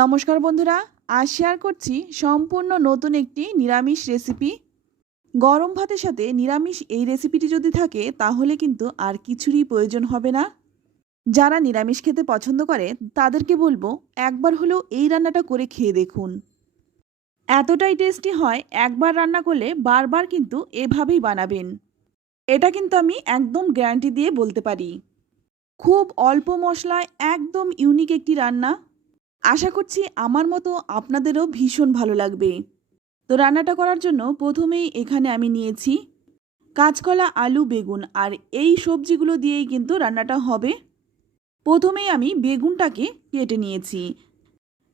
নমস্কার বন্ধুরা, আজ শেয়ার করছি সম্পূর্ণ নতুন একটি নিরামিষ রেসিপি গরম ভাতের সাথে নিরামিষ এই রেসিপিটি যদি থাকে, তাহলে কিন্তু আর কিছুরই প্রয়োজন হবে না। যারা নিরামিষ খেতে পছন্দ করে, তাদেরকে বলব, একবার হলেও এই রান্নাটা করে খেয়ে দেখুন। এতটাই টেস্টি হয়, একবার রান্না করলে বারবার কিন্তু এভাবেই বানাবেন। এটা কিন্তু আমি একদম গ্যারান্টি দিয়ে বলতে পারি। খুব অল্প মশলায় একদম ইউনিক একটি রান্না। আশা করছি আমার মতো আপনাদেরও ভীষণ ভালো লাগবে। তো রান্নাটা করার জন্য প্রথমেই এখানে আমি নিয়েছি কাঁচকলা, আলু, বেগুন আর এই সবজিগুলো দিয়েই কিন্তু রান্নাটা হবে। প্রথমেই আমি বেগুনটাকে কেটে নিয়েছি।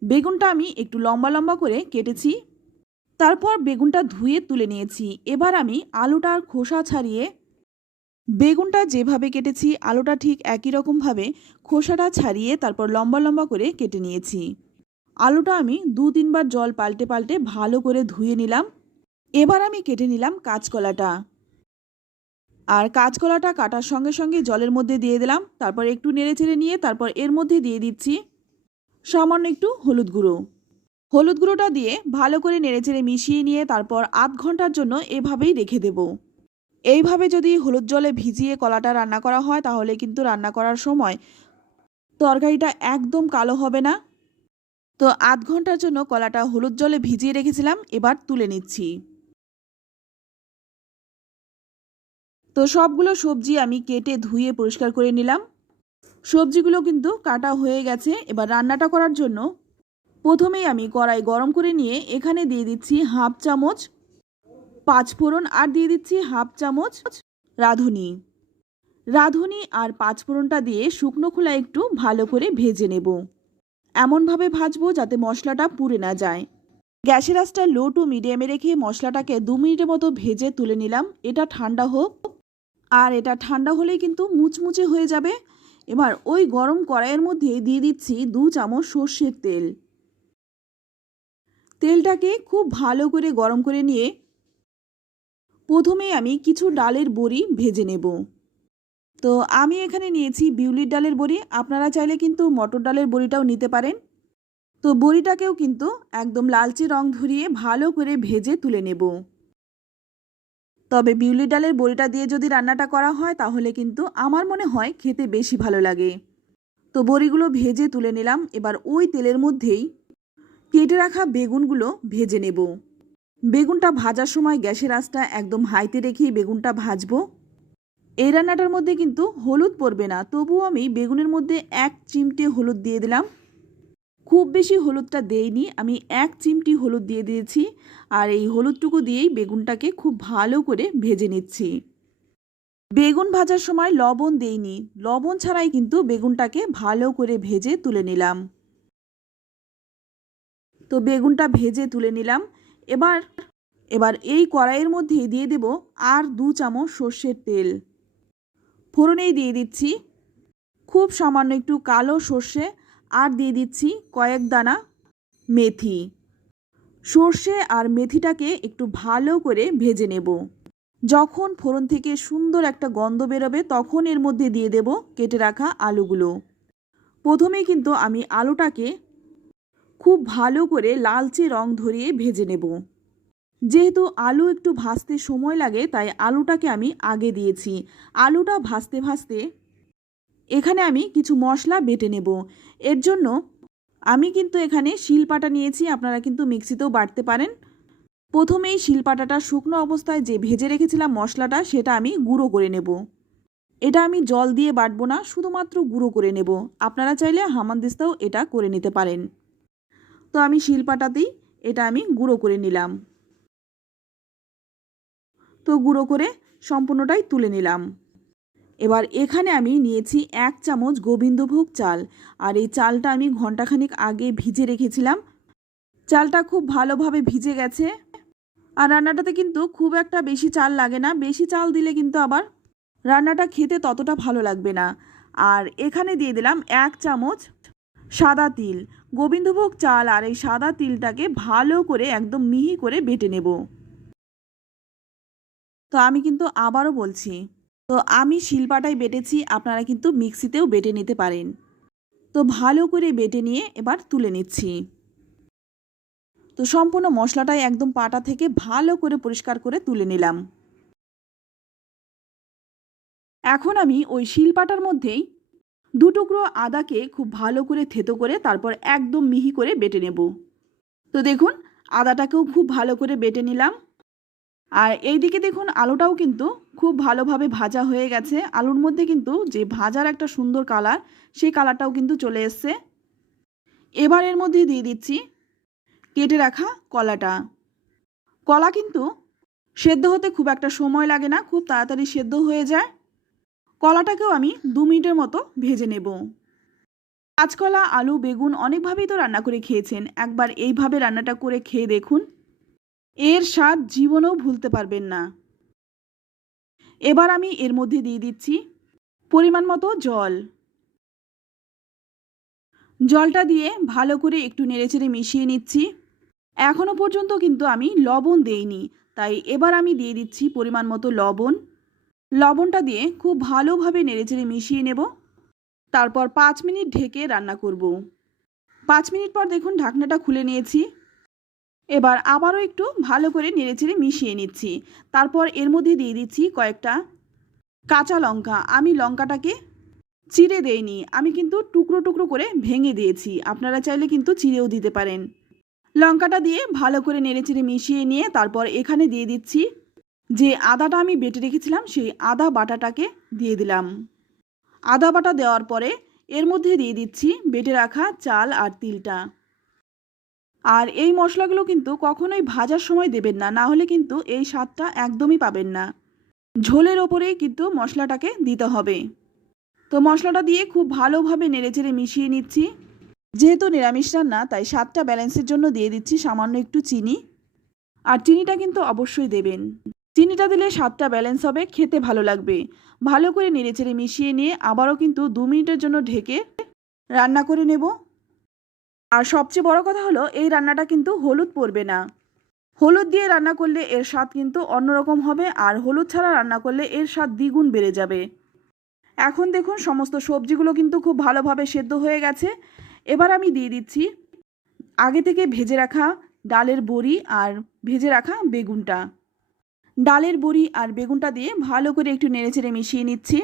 বেগুনটা আমি একটু লম্বা লম্বা করে কেটেছি। তারপর বেগুনটা ধুয়ে তুলে নিয়েছি। এবার আমি আলুটার খোসা ছাড়িয়ে বেগুনটা যেভাবে কেটেছি, আলুটা ঠিক একই রকমভাবে খোসাটা ছাড়িয়ে তারপর লম্বা লম্বা করে কেটে নিয়েছি। আলুটা আমি দু তিনবার জল পাল্টে পাল্টে ভালো করে ধুয়ে নিলাম। এবার আমি কেটে নিলাম কাঁচকলাটা। আর কাঁচকলাটা কাটার সঙ্গে সঙ্গে জলের মধ্যে দিয়ে দিলাম, তারপর একটু নেড়ে চেড়ে নিয়ে তারপর এর মধ্যে দিয়ে দিচ্ছি সামান্য একটু হলুদ গুঁড়ো। হলুদ গুঁড়োটা দিয়ে ভালো করে নেড়ে চেড়ে মিশিয়ে নিয়ে তারপর আধ ঘণ্টার জন্য এভাবেই রেখে দেবো। এইভাবে যদি হলুদ জলে ভিজিয়ে কলাটা রান্না করা হয়, তাহলে কিন্তু রান্না করার সময় তরকারিটা একদম কালো হবে না। তো আধ ঘণ্টার জন্য কলাটা হলুদ জলে ভিজিয়ে রেখেছিলাম, এবার তুলে নিচ্ছি। তো সবগুলো সবজি আমি কেটে ধুয়ে পরিষ্কার করে নিলাম। সবজিগুলো কিন্তু কাটা হয়ে গেছে, এবার রান্নাটা করার জন্য প্রথমেই আমি কড়াই গরম করে নিয়ে এখানে দিয়ে দিচ্ছি হাফ চামচ পাঁচ ফোড়ন আর দিয়ে দিচ্ছি হাফ চামচ রাঁধুনি। রাঁধুনি আর পাঁচ ফোড়নটা দিয়ে শুকনো খোলা একটু ভালো করে ভেজে নেব। এমনভাবে ভাজবো যাতে মশলাটা পুড়ে না যায়। গ্যাসের আঁচটা লো টু মিডিয়ামে রেখে মশলাটাকে দু মিনিটের মতো ভেজে তুলে নিলাম। এটা ঠান্ডা হোক। আর এটা ঠান্ডা হলেই কিন্তু মুচমুচে হয়ে যাবে। এবার ওই গরম কড়াইয়ের মধ্যে দিয়ে দিচ্ছি দু চামচ সর্ষের তেল। তেলটাকে খুব ভালো করে গরম করে নিয়ে প্রথমে আমি কিছু ডালের বড়ি ভেজে নেব। তো আমি এখানে নিয়েছি বিউলির ডালের বড়ি। আপনারা চাইলে কিন্তু মটর ডালের বড়িটাও নিতে পারেন। তো বড়িটাকেও কিন্তু একদম লালচে রং ধরিয়ে ভালো করে ভেজে তুলে নেব। তবে বিউলি ডালের বড়িটা দিয়ে যদি রান্নাটা করা হয়, তাহলে কিন্তু আমার মনে হয় খেতে বেশি ভালো লাগে। তো বড়িগুলো ভেজে তুলে নিলাম। এবার ওই তেলের মধ্যেই কেটে রাখা বেগুনগুলো ভেজে নেব। বেগুনটা ভাজার সময় গ্যাসের আঁচটা একদম হাইতে রেখেই বেগুনটা ভাজবো। এই রান্নাটার মধ্যে কিন্তু হলুদ পড়বে না, তবুও আমি বেগুনের মধ্যে এক চিমটে হলুদ দিয়ে দিলাম। খুব বেশি হলুদটা দেইনি, আমি এক চিমটি হলুদ দিয়ে দিয়েছি আর এই হলুদটুকু দিয়েই বেগুনটাকে খুব ভালো করে ভেজে নিচ্ছি। বেগুন ভাজার সময় লবণ দেইনি, লবণ ছাড়াই কিন্তু বেগুনটাকে ভালো করে ভেজে তুলে নিলাম। তো বেগুনটা ভেজে তুলে নিলাম এবার এবার এই কড়াইয়ের মধ্যে দিয়ে দেব আর দু চামচ সর্ষের তেল। ফোড়নেই দিয়ে দিচ্ছি। খুব সামান্য একটু কালো সর্ষে আর দিয়ে দিচ্ছি কয়েক দানা মেথি। সর্ষে আর মেথিটাকে একটু ভালো করে ভেজে নেব। যখন ফোড়ন থেকে সুন্দর একটা গন্ধ বেরোবে তখন এর মধ্যে দিয়ে দেব কেটে রাখা আলুগুলো। প্রথমেই কিন্তু আমি আলুটাকে খুব ভালো করে লালচে রং ধরিয়ে ভেজে নেব। যেহেতু আলু একটু ভাজতে সময় লাগে, তাই আলুটাকে আমি আগে দিয়েছি। আলুটা ভাজতে ভাজতে এখানে আমি কিছু মশলা বেটে নেব। এর জন্য আমি কিন্তু এখানে শিলপাটা নিয়েছি, আপনারা কিন্তু মিক্সিতেও বাটতে পারেন। প্রথমেই শিলপাটাটা শুকনো অবস্থায় যে ভেজে রেখেছিলাম মশলাটা, সেটা আমি গুঁড়ো করে নেব। এটা আমি জল দিয়ে বাটবো না, শুধুমাত্র গুঁড়ো করে নেব। আপনারা চাইলে হামানদিস্তাও এটা করে নিতে পারেন। তো আমি শিলপাটাতেই এটা আমি গুঁড়ো করে নিলাম। তো গুঁড়ো করে সম্পূর্ণটাই তুলে নিলাম। এবার এখানে আমি নিয়েছি এক চামচ গোবিন্দভোগ চাল। আর এই চালটা আমি ঘন্টাখানিক আগে ভিজে রেখেছিলাম। চালটা খুব ভালোভাবে ভিজে গেছে। আর রান্নাটাতে কিন্তু খুব একটা বেশি চাল লাগে না। বেশি চাল দিলে কিন্তু আবার রান্নাটা খেতে ততটা ভালো লাগবে না। আর এখানে দিয়ে দিলাম এক চামচ সাদা তিল। গোবিন্দভোগ চাল আর এই সাদা তিলটাকে ভালো করে একদম মিহি করে বেটে নেব। তো আমি কিন্তু আবারও বলছি, তো আমি শিলপাটায় বেটেছি, আপনারা কিন্তু মিক্সিতেও বেটে নিতে পারেন। তো ভালো করে বেটে নিয়ে এবার তুলে নিচ্ছি। তো সম্পূর্ণ মশলাটাই একদম পাটা থেকে ভালো করে পরিষ্কার করে তুলে নিলাম। এখন আমি ওই শিলপাটার মধ্যেই দু টুকরো আদাকে খুব ভালো করে থেতো করে তারপর একদম মিহি করে বেটে নেব। তো দেখুন, আদাটাকেও খুব ভালো করে বেটে নিলাম। আর এইদিকে দেখুন, আলুটাও কিন্তু খুব ভালোভাবে ভাজা হয়ে গেছে। আলুর মধ্যে কিন্তু যে ভাজার একটা সুন্দর কালার, সেই কালারটাও কিন্তু চলে এসছে। এবার এর মধ্যে দিয়ে দিচ্ছি কেটে রাখা কলাটা। কলা কিন্তু সেদ্ধ হতে খুব একটা সময় লাগে না, খুব তাড়াতাড়ি সেদ্ধ হয়ে যায়। কলাটাকেও আমি দু মিনিটের মতো ভেজে নেব। কাঁচকলা, আলু, বেগুন অনেকভাবেই তো রান্না করে খেয়েছেন। একবার এইভাবে রান্নাটা করে খেয়ে দেখুন। এর স্বাদ জীবনেও ভুলতে পারবেন না। এবার আমি এর মধ্যে দিয়ে দিচ্ছি পরিমাণ মতো জল। জলটা দিয়ে ভালো করে একটু নেড়েচেড়ে মিশিয়ে নিচ্ছি। এখনও পর্যন্ত কিন্তু আমি লবণ দেইনি, তাই এবার আমি দিয়ে দিচ্ছি পরিমাণ মতো লবণ। লবণটা দিয়ে খুব ভালোভাবে নেড়েচেড়ে মিশিয়ে নেব। তারপর পাঁচ মিনিট ঢেকে রান্না করব। পাঁচ মিনিট পর দেখুন ঢাকনাটা খুলে নিয়েছি। এবার আবারও একটু ভালো করে নেড়েচেড়ে মিশিয়ে নিচ্ছি। তারপর এর মধ্যে দিয়ে দিচ্ছি কয়েকটা কাঁচা লঙ্কা। আমি লঙ্কাটাকে চিড়ে দেইনি, আমি কিন্তু টুকরো টুকরো করে ভেঙে দিয়েছি। আপনারা চাইলে কিন্তু চিড়েও দিতে পারেন। লঙ্কাটা দিয়ে ভালো করে নেড়েচেড়ে মিশিয়ে নিয়ে তারপর এখানে দিয়ে দিচ্ছি যে আদাটা আমি বেটে রেখেছিলাম, সেই আদা বাটাটাকে দিয়ে দিলাম। আদা বাটা দেওয়ার পরে এর মধ্যে দিয়ে দিচ্ছি বেটে রাখা চাল আর তিলটা। আর এই মশলাগুলো কিন্তু কখনোই ভাজার সময় দেবেন না না হলে কিন্তু এই স্বাদটা একদমই পাবেন না। ঝোলের ওপরেই কিন্তু মশলাটাকে দিতে হবে। তো মশলাটা দিয়ে খুব ভালোভাবে নেড়েচেড়ে মিশিয়ে নিচ্ছি। যেহেতু নিরামিষ রান্না, তাই স্বাদটা ব্যালেন্সের জন্য দিয়ে দিচ্ছি সামান্য একটু চিনি। আর চিনিটা কিন্তু অবশ্যই দেবেন। চিনিটা দিলে স্বাদটা ব্যালেন্স হবে, খেতে ভালো লাগবে। ভালো করে নেড়েচেড়ে মিশিয়ে নিয়ে আবারও কিন্তু দু মিনিটের জন্য ঢেকে রান্না করে নেব। আর সবচেয়ে বড় কথা হলো, এই রান্নাটা কিন্তু হলুদ পড়বে না। হলুদ দিয়ে রান্না করলে এর স্বাদ কিন্তু অন্যরকম হবে, আর হলুদ ছাড়া রান্না করলে এর স্বাদ দ্বিগুণ বেড়ে যাবে। এখন দেখুন, সমস্ত সবজিগুলো কিন্তু খুব ভালোভাবে সেদ্ধ হয়ে গেছে। এবার আমি দিয়ে দিচ্ছি আগে থেকে ভেজে রাখা ডালের বড়ি আর ভেজে রাখা বেগুনটা। ডালের বড়ি আর বেগুনটা দিয়ে ভালো করে একটু নেড়েচেড়ে মিশিয়ে নিচ্ছি।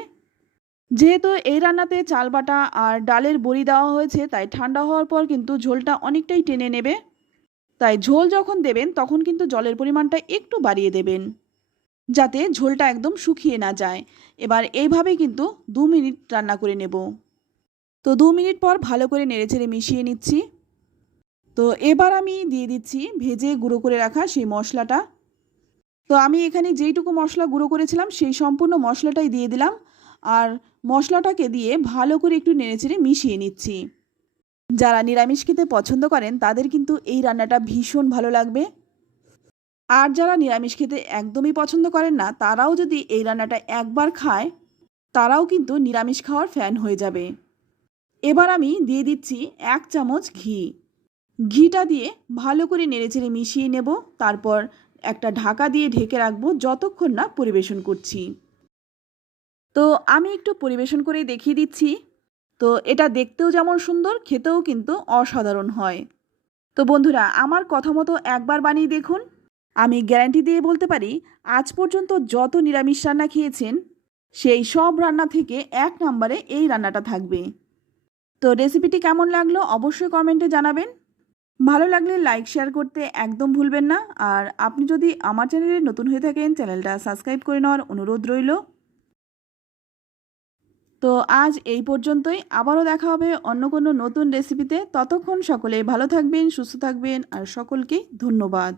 যেহেতু এই রান্নাতে চাল বাটা আর ডালের বড়ি দেওয়া হয়েছে, তাই ঠান্ডা হওয়ার পর কিন্তু ঝোলটা অনেকটাই টেনে নেবে। তাই ঝোল যখন দেবেন, তখন কিন্তু জলের পরিমাণটা একটু বাড়িয়ে দেবেন, যাতে ঝোলটা একদম শুকিয়ে না যায়। এবার এইভাবেই কিন্তু দু মিনিট রান্না করে নেব। তো দু মিনিট পর ভালো করে নেড়েচেড়ে মিশিয়ে নিচ্ছি। তো এবার আমি দিয়ে দিচ্ছি ভেজে গুঁড়ো করে রাখা সেই মশলাটা। তো আমি এখানে যেইটুকু মশলা গুঁড়ো করেছিলাম, সেই সম্পূর্ণ মশলাটাই দিয়ে দিলাম। আর মশলাটাকে দিয়ে ভালো করে একটু নেড়েচেড়ে মিশিয়ে নিচ্ছি। যারা নিরামিষ খেতে পছন্দ করেন, তাদের কিন্তু এই রান্নাটা ভীষণ ভালো লাগবে। আর যারা নিরামিষ খেতে একদমই পছন্দ করেন না, তারাও যদি এই রান্নাটা একবার খায়, তারাও কিন্তু নিরামিষ খাওয়ার ফ্যান হয়ে যাবে। এবার আমি দিয়ে দিচ্ছি এক চামচ ঘি। ঘিটা দিয়ে ভালো করে নেড়েচেড়ে মিশিয়ে নেব। তারপর একটা ঢাকা দিয়ে ঢেকে রাখব যতক্ষণ না পরিবেশন করছি। তো আমি একটু পরিবেশন করে দেখিয়ে দিচ্ছি। তো এটা দেখতেও যেমন সুন্দর, খেতেও কিন্তু অসাধারণ হয়। তো বন্ধুরা, আমার কথা মতো একবার বানিয়ে দেখুন। আমি গ্যারান্টি দিয়ে বলতে পারি, আজ পর্যন্ত যত নিরামিষ রান্না খেয়েছেন, সেই সব রান্না থেকে এক নম্বরে এই রান্নাটা থাকবে। তো রেসিপিটি কেমন লাগল অবশ্যই কমেন্টে জানাবেন। ভালো লাগলে লাইক শেয়ার করতে একদম ভুলবেন না। আর আপনি যদি আমার চ্যানেলে নতুন হয়ে থাকেন চ্যানেলটা সাবস্ক্রাইব করে নেওয়ার অনুরোধ রইল। তো আজ এই পর্যন্তই। আবারও দেখা হবে অন্য কোনো নতুন রেসিপিতে ততক্ষণ সকলে ভালো থাকবেন, সুস্থ থাকবেন। আর সকলকে ধন্যবাদ।